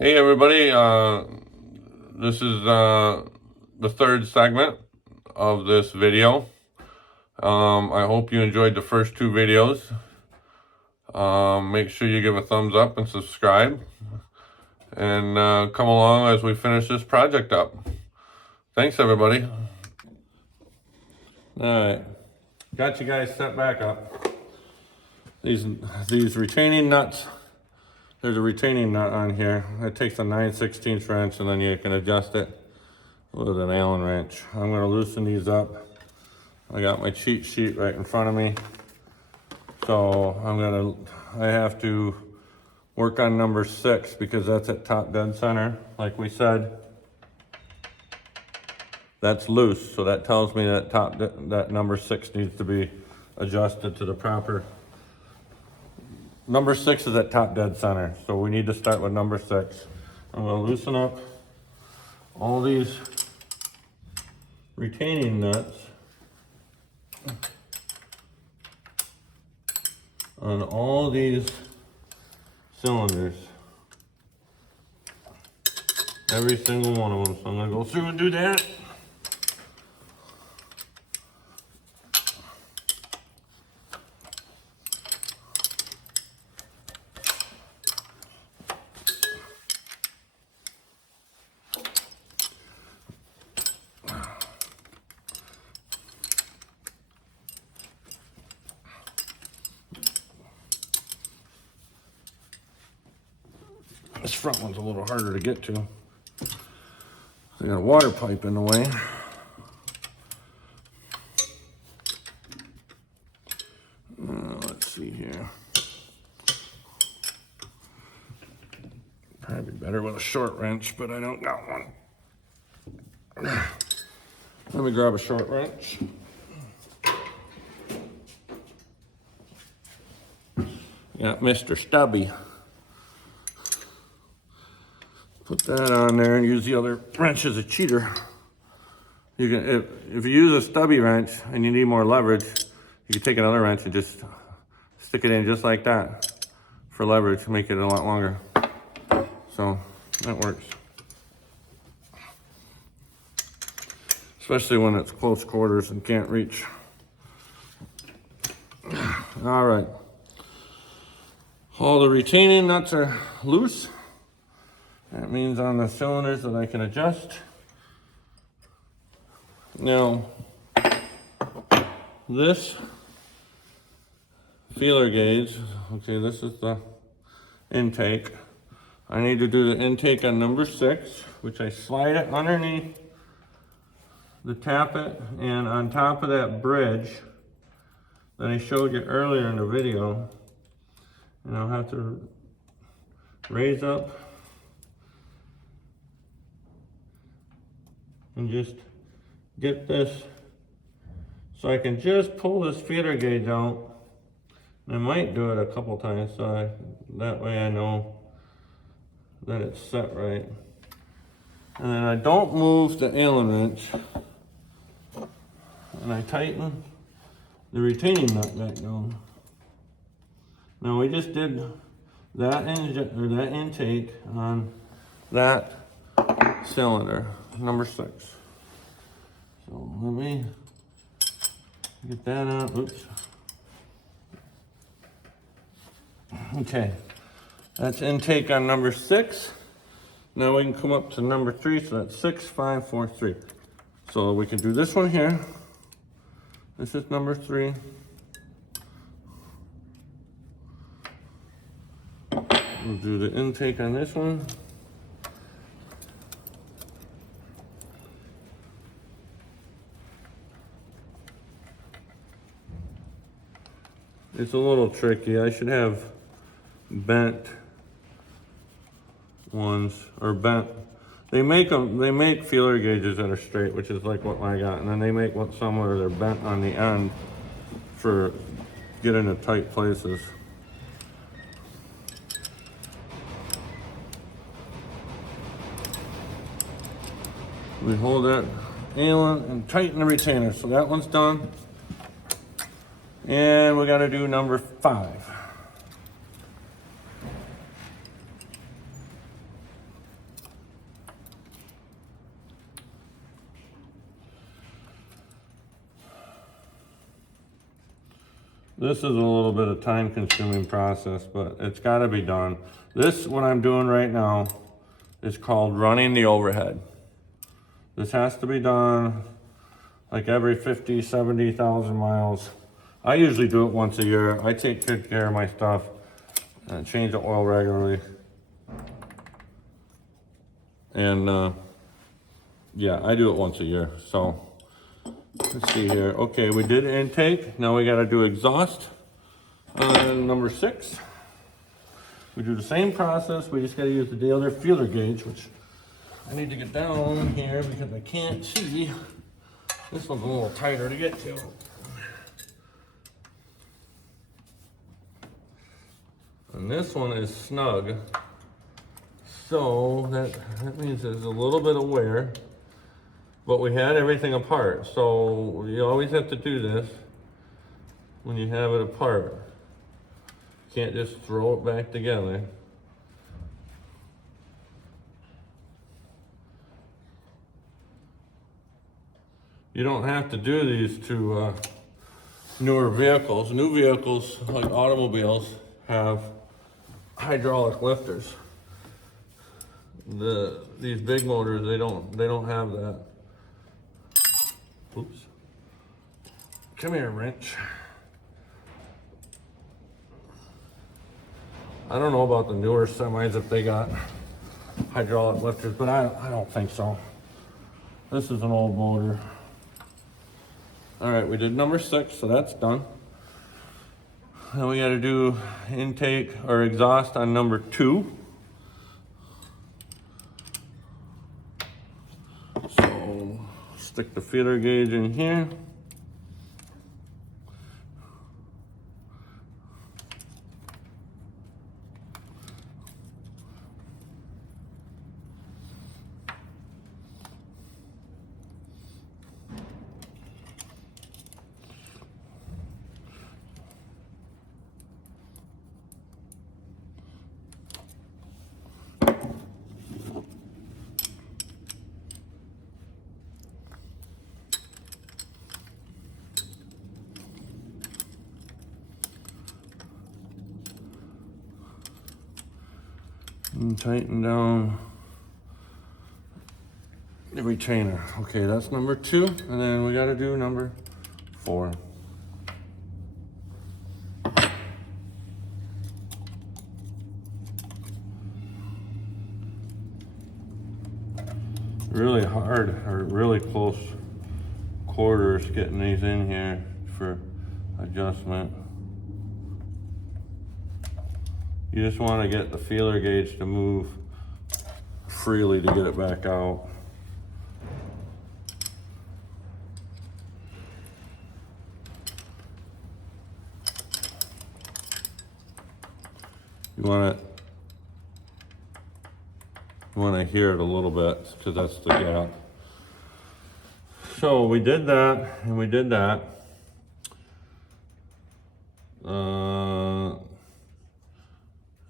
Hey everybody, this is the third segment of this video. I hope you enjoyed the first two videos. Make sure you give a thumbs up and subscribe, and come along as we finish this project up. Thanks everybody. Alright, got you guys set back up. These retaining nuts. There's a retaining nut on here. It takes a 9/16 wrench and then you can adjust it with an Allen wrench. I'm gonna loosen these up. I got my cheat sheet right in front of me. So I have to work on number 6 because that's at top dead center. Like we said, that's loose. So that tells me that that number 6 needs to be adjusted to the proper. Number 6 is at top dead center, so we need to start with number 6. I'm going to loosen up all these retaining nuts on all these cylinders. Every single one of them. So I'm going to go through and do that. This front one's a little harder to get to. I got a water pipe in the way. Let's see here. Probably better with a short wrench, but I don't got one. Let me grab a short wrench. Got Mr. Stubby. Put that on there and use the other wrench as a cheater. You can, if you use a stubby wrench and you need more leverage, you can take another wrench and just stick it in just like that for leverage, make it a lot longer. So that works. Especially when it's close quarters and can't reach. All right. All the retaining nuts are loose. That means on the cylinders that I can adjust. Now, this feeler gauge, okay, this is the intake. I need to do the intake on number 6, which I slide it underneath the tappet and on top of that bridge that I showed you earlier in the video. And I'll have to raise up and just get this so I can just pull this feeder gauge out. And I might do it a couple times so that way I know that it's set right. And then I don't move the Allen wrench, and I tighten the retaining nut back down. Now we just did that intake on that cylinder, number 6. So let me get that out. Oops. Okay, that's intake on number 6. Now we can come up to number 3, so that's 6, 5, 4, 3. So we can do this one here. This is number 3. We'll do the intake on this one. It's a little tricky. I should have bent ones, or bent. They make feeler gauges that are straight, which is like what I got, and then they make some where they're bent on the end for getting to tight places. We hold that Allen and tighten the retainer. So that one's done. And we got to do number 5. This is a little bit of time consuming process, but it's gotta be done. This, what I'm doing right now, is called running the overhead. This has to be done like every 50, 70,000 miles. I usually do it once a year. I take good care of my stuff and change the oil regularly. And yeah, I do it once a year. So let's see here. Okay, we did intake. Now we gotta do exhaust on number 6. We do the same process. We just gotta use the other feeler gauge, which I need to get down here because I can't see. This one's a little tighter to get to. And this one is snug. So that means there's a little bit of wear, but we had everything apart. So you always have to do this when you have it apart. You can't just throw it back together. You don't have to do these to newer vehicles. New vehicles, like automobiles, have hydraulic lifters. These big motors, they don't have that. Oops. Come here, wrench. I don't know about the newer semis if they got hydraulic lifters, but I don't think so. This is an old motor. All right, we did number 6, so that's done. Now we gotta do intake or exhaust on number 2. So stick the feeler gauge in here. And tighten down the retainer. Okay, that's number 2, and then we gotta do number 4. Really hard, or really close quarters getting these in here for adjustment. You just want to get the feeler gauge to move freely to get it back out. You want to hear it a little bit because that's the gap. So we did that and we did that.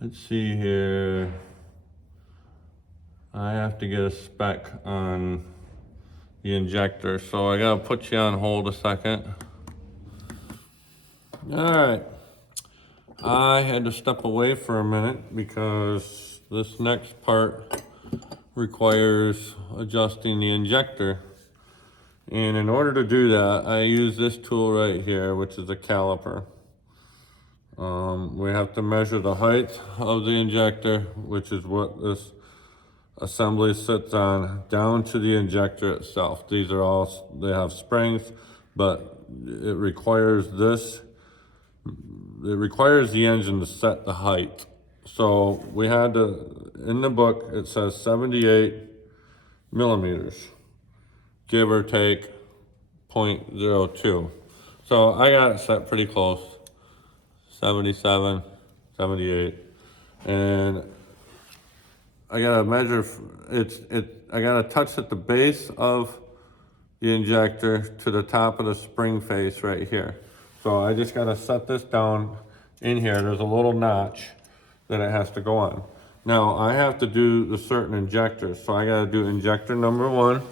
Let's see here. I have to get a spec on the injector, so I gotta put you on hold a second. All right. I had to step away for a minute because this next part requires adjusting the injector. And in order to do that, I use this tool right here, which is a caliper. We have to measure the height of the injector, which is what this assembly sits on, down to the injector itself. These are all, they have springs, but it requires this. It requires the engine to set the height. So we had to, in the book, it says 78 millimeters, give or take 0.02. So I got it set pretty close, 77, 78. And I gotta measure, I gotta touch at the base of the injector to the top of the spring face right here. So I just gotta set this down in here. There's a little notch that it has to go on. Now I have to do the certain injectors. So I gotta do injector number 1.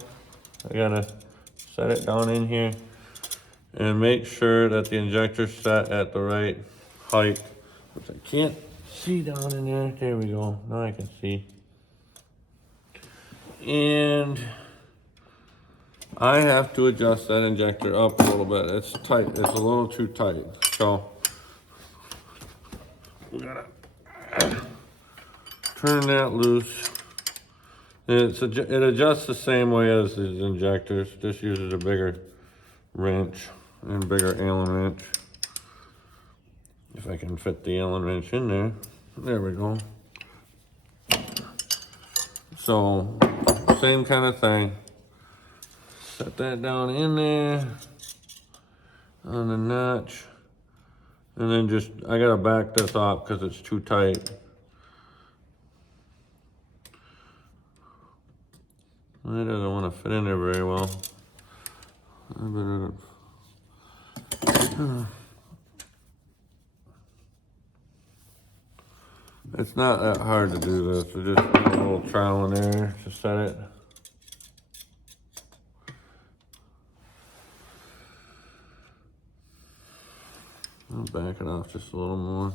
I gotta set it down in here. and make sure that the injector's set at the right height, which I can't see down in there. There we go, now I can see. And I have to adjust that injector up a little bit. It's tight, it's a little too tight. So we gotta turn that loose. It adjusts the same way as the injectors, just uses a bigger wrench and bigger Allen wrench. If I can fit the Allen wrench in there. There we go. So, same kind of thing. Set that down in there on the notch. And then just, I gotta back this off because it's too tight. It doesn't want to fit in there very well. I better... It's not that hard to do this. We just put a little trowel in there to set it. I'll back it off just a little more.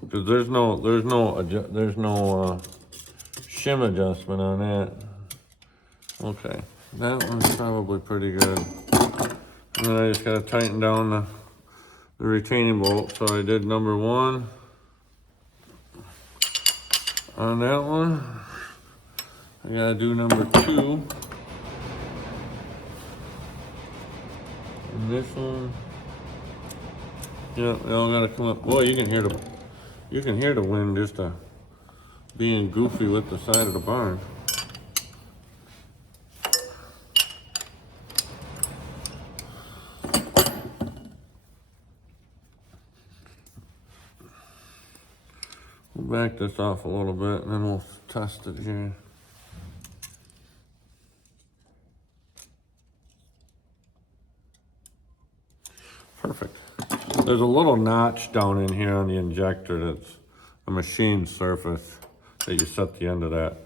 Because there's no shim adjustment on that. Okay, that one's probably pretty good. And then I just gotta tighten down the retaining bolt. So I did number 1 on that one. I gotta do number 2 and this one. Yeah, they all gotta come up. Boy, you can hear the wind just being goofy with the side of the barn. We'll back this off a little bit and then we'll test it here. Perfect. There's a little notch down in here on the injector that's a machined surface that you set the end of that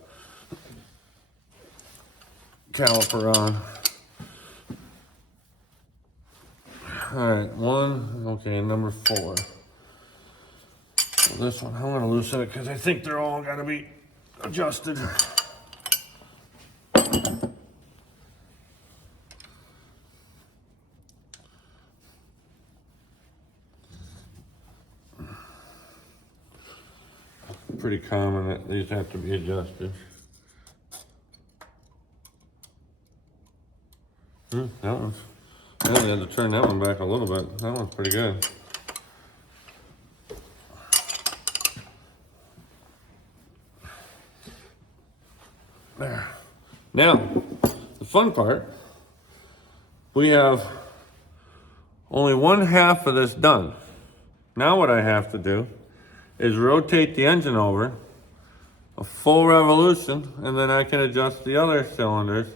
caliper on. All right, 1, okay, number 4. So this one, I'm gonna loosen it because I think they're all gotta be adjusted. Pretty common that these have to be adjusted. That one's, I only had to turn that one back a little bit. That one's pretty good. There. Now, the fun part, we have only 1/2 of this done. Now what I have to do is rotate the engine over a full revolution, and then I can adjust the other cylinders,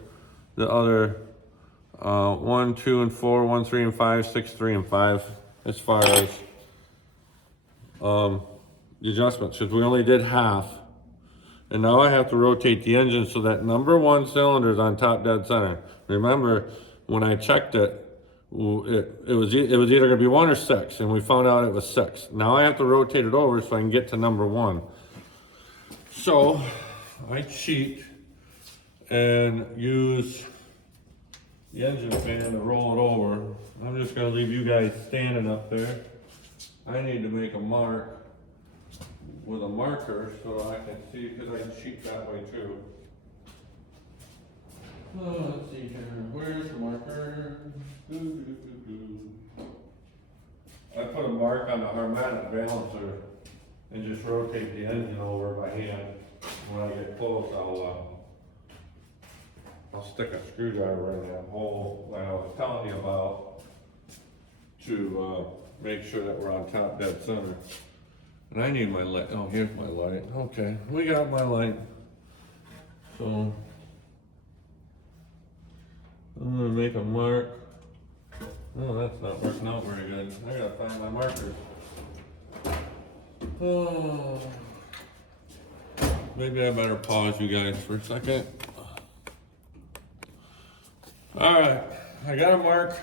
the other 1, 2, and 4, 1, 3, and 5, 6, 3, and 5, as far as the adjustments, because we only did half. And now I have to rotate the engine so that number 1 cylinder is on top dead center. Remember, when I checked it, it was either gonna be 1 or 6, and we found out it was 6. Now I have to rotate it over so I can get to number 1. So I cheat and use the engine fan to roll it over. I'm just gonna leave you guys standing up there. I need to make a mark with a marker so I can see, because I cheat that way too. Oh, let's see here. Where's the marker? I put a mark on the harmonic balancer and just rotate the engine over by hand. When I get close, I'll stick a screwdriver in that hole that I was telling you about to make sure that we're on top dead center. And I need my light. Oh, here's my light. Okay, we got my light. So I'm gonna make a mark. Oh, that's not working out very good. I gotta find my markers. Oh. Maybe I better pause you guys for a second. All right, I got a mark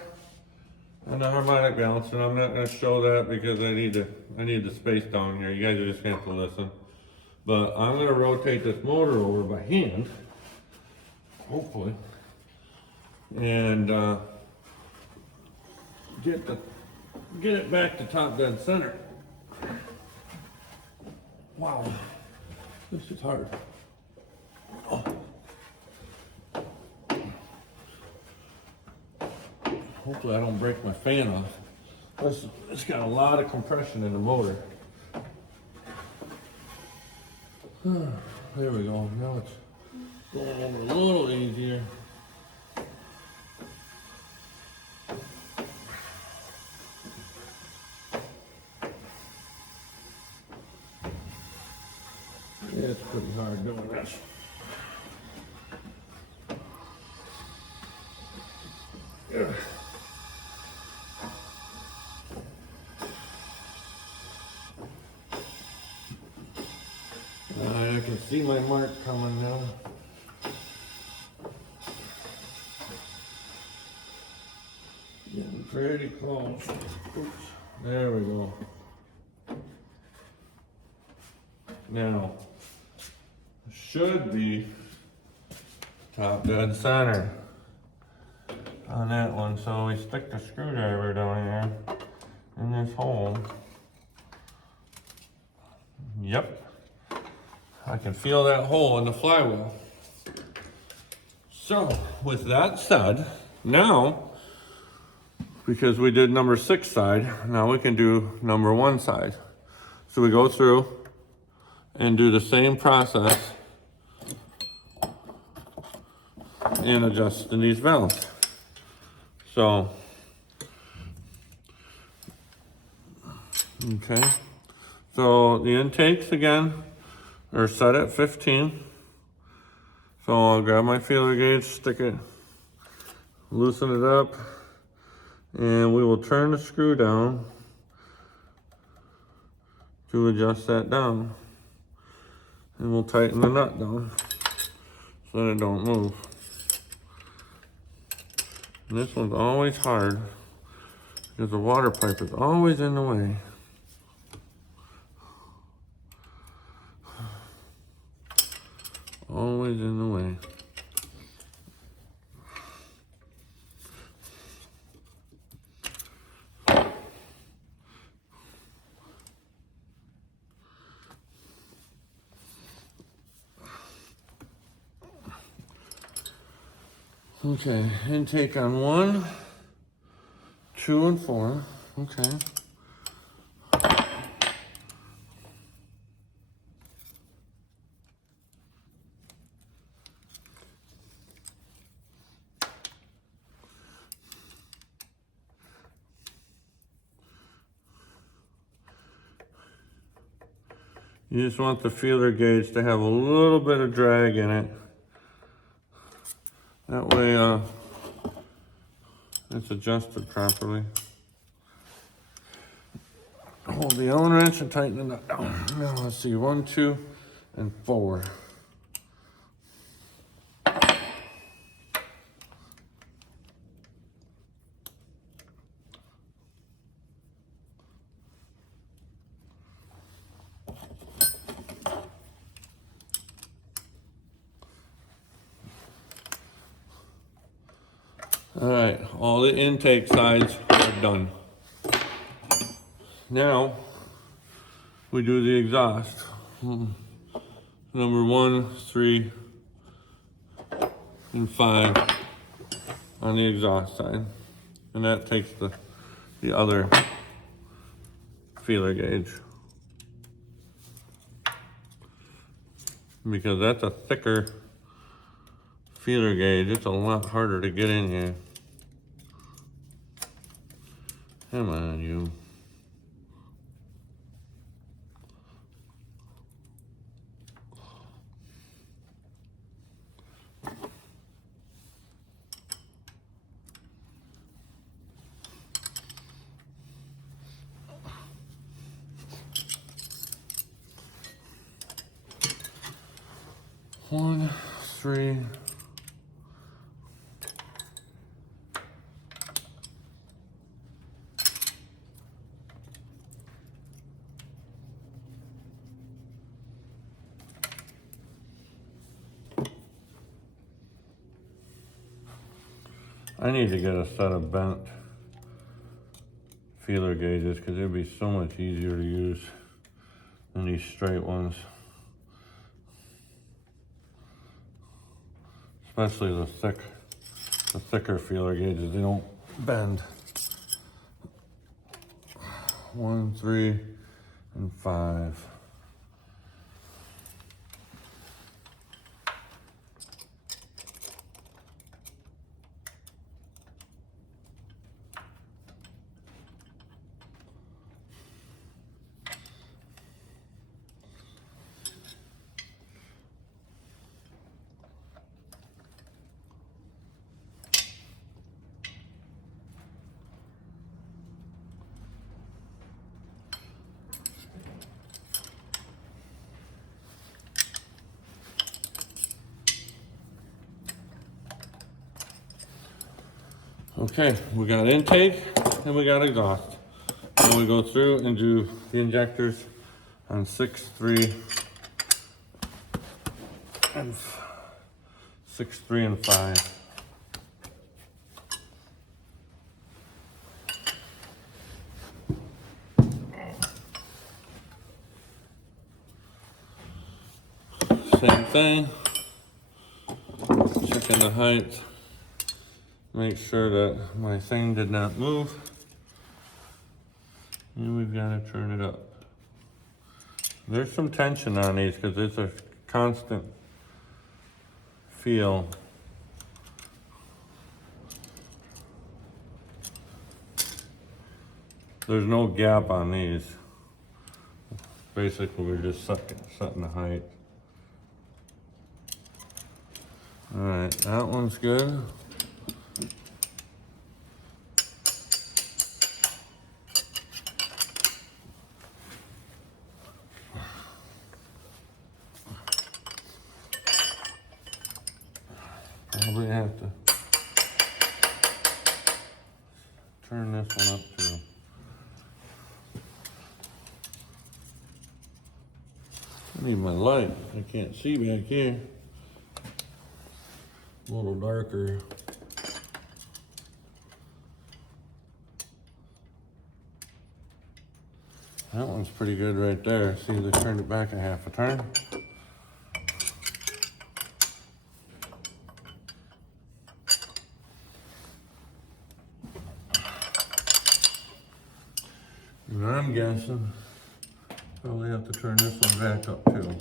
on the harmonic balance, and I'm not going to show that because I need the space down here. You guys are just going to have to listen. But I'm going to rotate this motor over by hand, hopefully, and get it back to top dead center. Wow, this is hard. Oh. Hopefully I don't break my fan off. It's got a lot of compression in the motor. There we go. Now it's going over a little easier. Yeah, it's pretty hard doing this. Yeah. I can see my mark coming now. Getting pretty close. Oops. There we go. Now, should be top dead center on that one. So we stick the screwdriver down here in this hole. Yep. I can feel that hole in the flywheel. So, with that said, now, because we did number 6 side, now we can do number 1 side. So we go through and do the same process and adjusting these valves. So, okay. So the intakes again are set at 15. So I'll grab my feeler gauge, stick it, loosen it up, and we will turn the screw down to adjust that down. And we'll tighten the nut down so that it don't move. And this one's always hard because the water pipe is always in the way. Always in the way. Okay, intake on 1, 2, and 4. Okay. You just want the feeler gauge to have a little bit of drag in it. That way, it's adjusted properly. Hold the Allen wrench and tighten the nut down. Now let's see, 1, 2, and 4. All right, all the intake sides are done. Now, we do the exhaust. Number 1, 3, and 5 on the exhaust side. And that takes the other feeler gauge. Because that's a thicker feeler gauge, it's a lot harder to get in here. Come on, you. 1, 3. I need to get a set of bent feeler gauges because it'd be so much easier to use than these straight ones. Especially the thicker feeler gauges, they don't bend. 1, 3, and 5. Okay, we got intake and we got exhaust. And we go through and do the injectors on 6, 3, and 6, 3, and 5. Same thing. Checking the height. Make sure that my thing did not move. And we've got to turn it up. There's some tension on these because it's a constant feel. There's no gap on these. Basically, we're just setting the height. All right, that one's good. Probably have to turn this one up too. I need my light. I can't see back here. A little darker. That one's pretty good right there. See, they turned it back a half a turn. And I'm guessing probably have to turn this one back up too.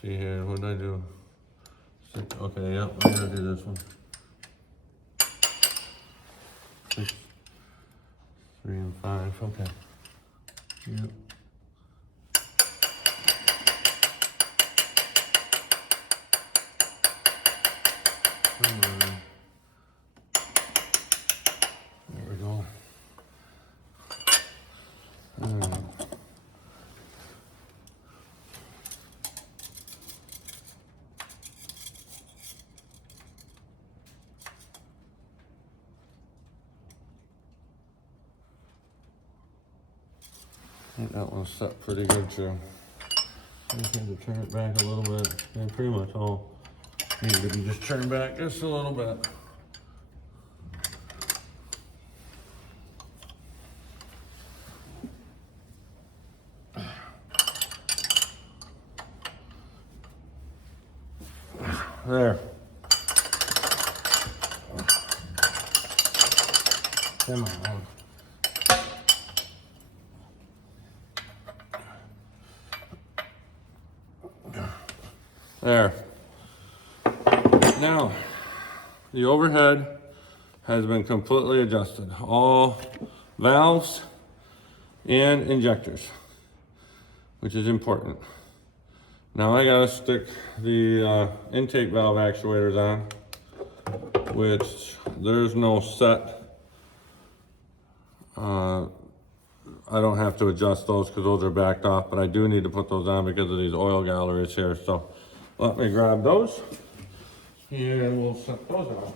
See here, what did I do? Okay, yep, I'm gonna do this one. 6, 3, and 5, okay. Yep. Come on. There we go. I think that one's set pretty good too. I just need to turn it back a little bit. They pretty much all need to be just turned back just a little bit. There. Come on. There. Now, the overhead has been completely adjusted. All valves and injectors, which is important. Now I gotta stick the intake valve actuators on, which there's no set I don't have to adjust those because those are backed off, but I do need to put those on because of these oil galleries here. So let me grab those and we'll set those on.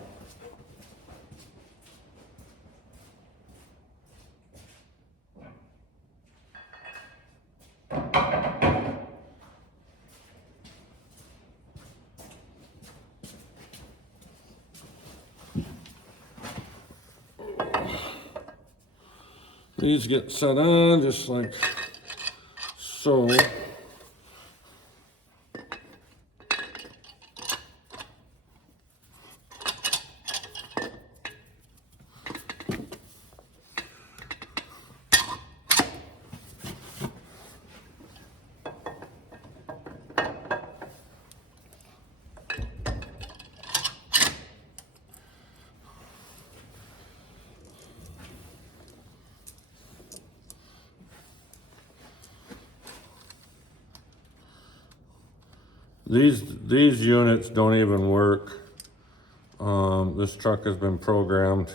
These get set on just like so. These units don't even work. This truck has been programmed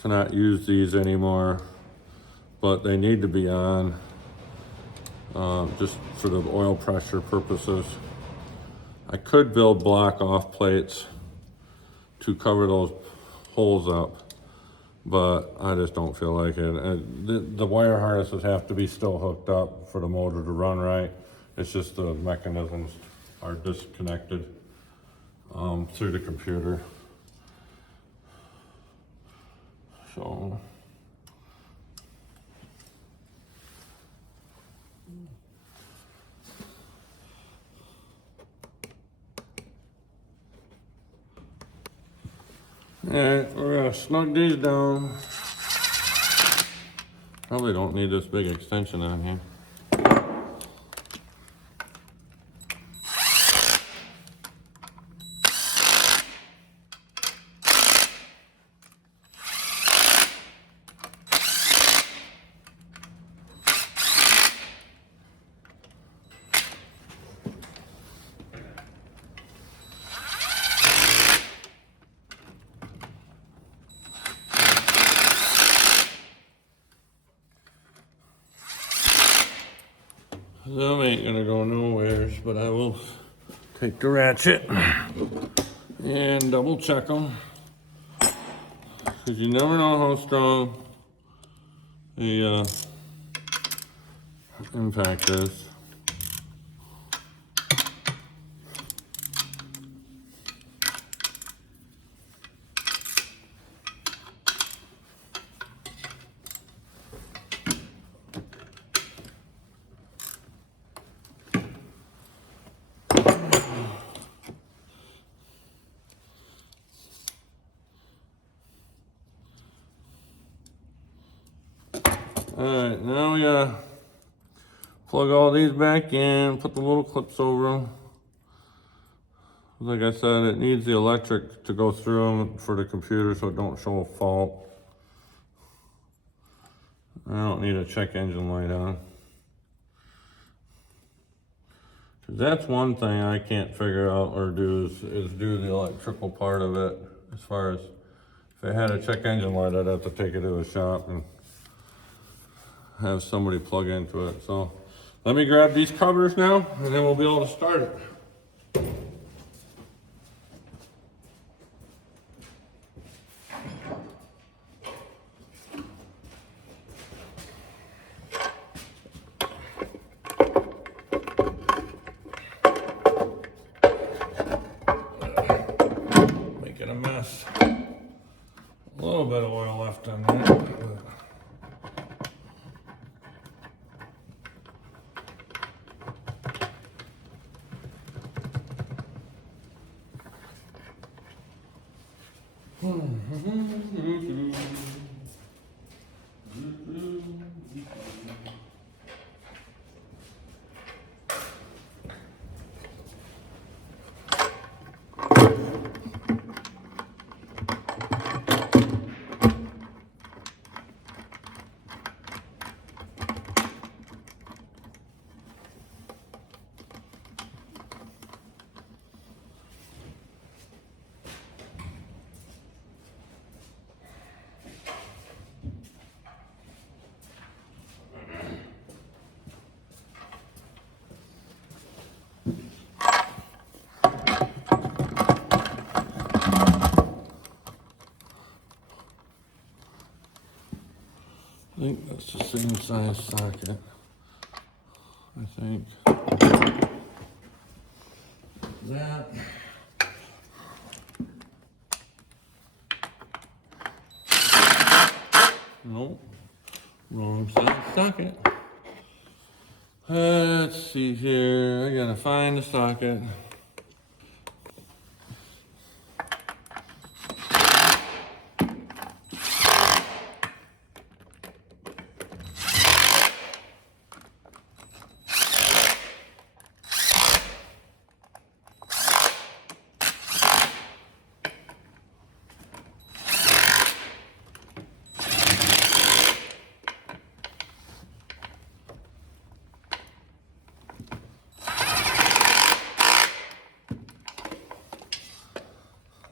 to not use these anymore, but they need to be on, just sort of oil pressure purposes. I could build block off plates to cover those holes up, but I just don't feel like it. The wire harnesses have to be still hooked up for the motor to run right. It's just the mechanisms are disconnected through the computer. So alright, we're gonna snug these down. Probably don't need this big extension on here. Them ain't gonna go nowheres, but I will take the ratchet and double check them, because you never know how strong the impact is. Alright, now we gotta plug all these back in, put the little clips over them. Like I said, it needs the electric to go through them for the computer so it don't show a fault. I don't need a check engine light on. Cause that's one thing I can't figure out or do is do the electrical part of it. As far as if I had a check engine light, I'd have to take it to the shop and have somebody plug into it. So let me grab these covers now and then we'll be able to start it. Making a mess. A little bit of oil left on that. I think that's the same size socket. I think. That. Nope. Wrong size socket. Let's see here. I gotta find the socket.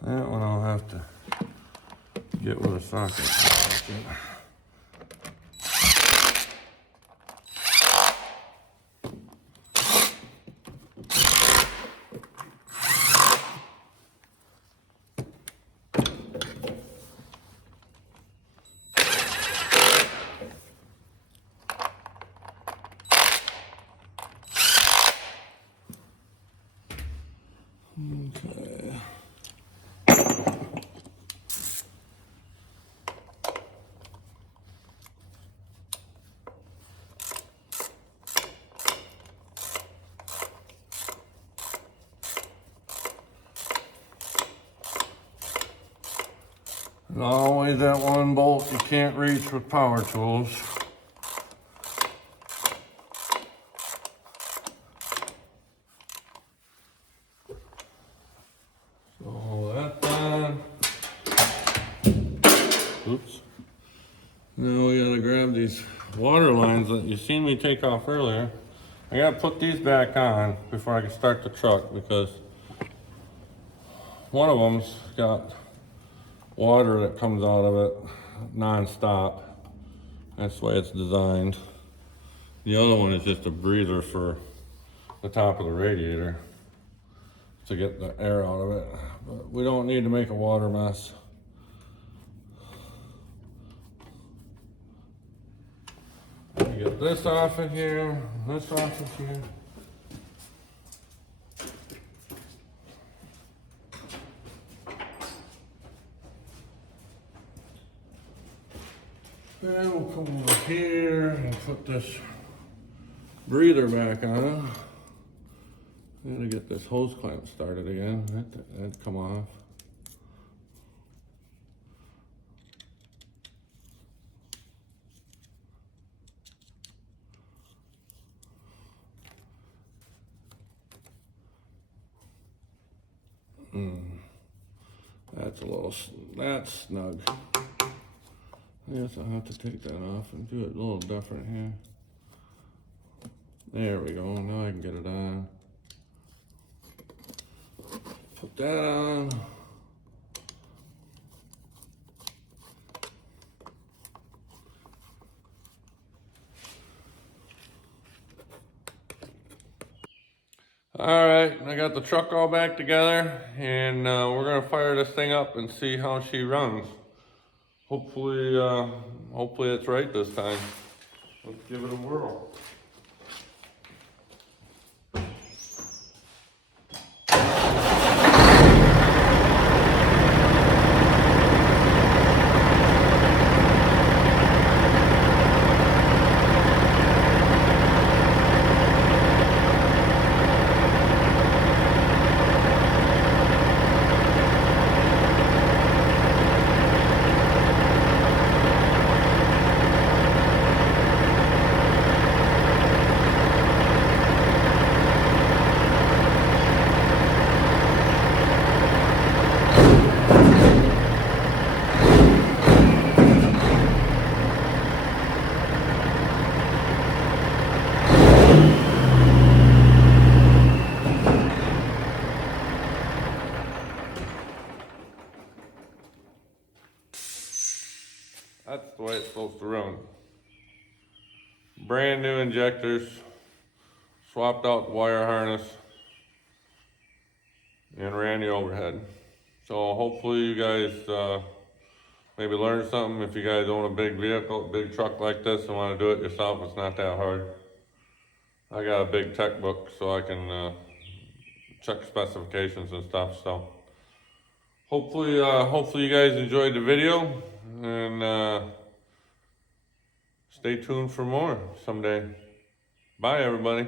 That one I'll have to get with a socket. Okay. And always that one bolt you can't reach with power tools. So that's done. Oops. Now we gotta grab these water lines that you seen me take off earlier. I gotta put these back on before I can start the truck because one of them's got water that comes out of it non-stop. That's the way it's designed. The other one is just a breather for the top of the radiator to get the air out of it. But we don't need to make a water mess. Get this off of here, this off of here. Then we'll come over here and put this breather back on. I'm gonna get this hose clamp started again. That'd come off. That's snug. I guess I'll have to take that off and do it a little different here. There we go, now I can get it on. Put that on. All right, I got the truck all back together and we're gonna fire this thing up and see how she runs. Hopefully it's right this time. Let's give it a whirl. That's the way it's supposed to run. Brand new injectors, swapped out the wire harness, and ran the overhead. So hopefully you guys maybe learn something. If you guys own a big vehicle, big truck like this and want to do it yourself, it's not that hard. I got a big tech book so I can check specifications and stuff. So hopefully you guys enjoyed the video, and stay tuned for more someday. Bye everybody.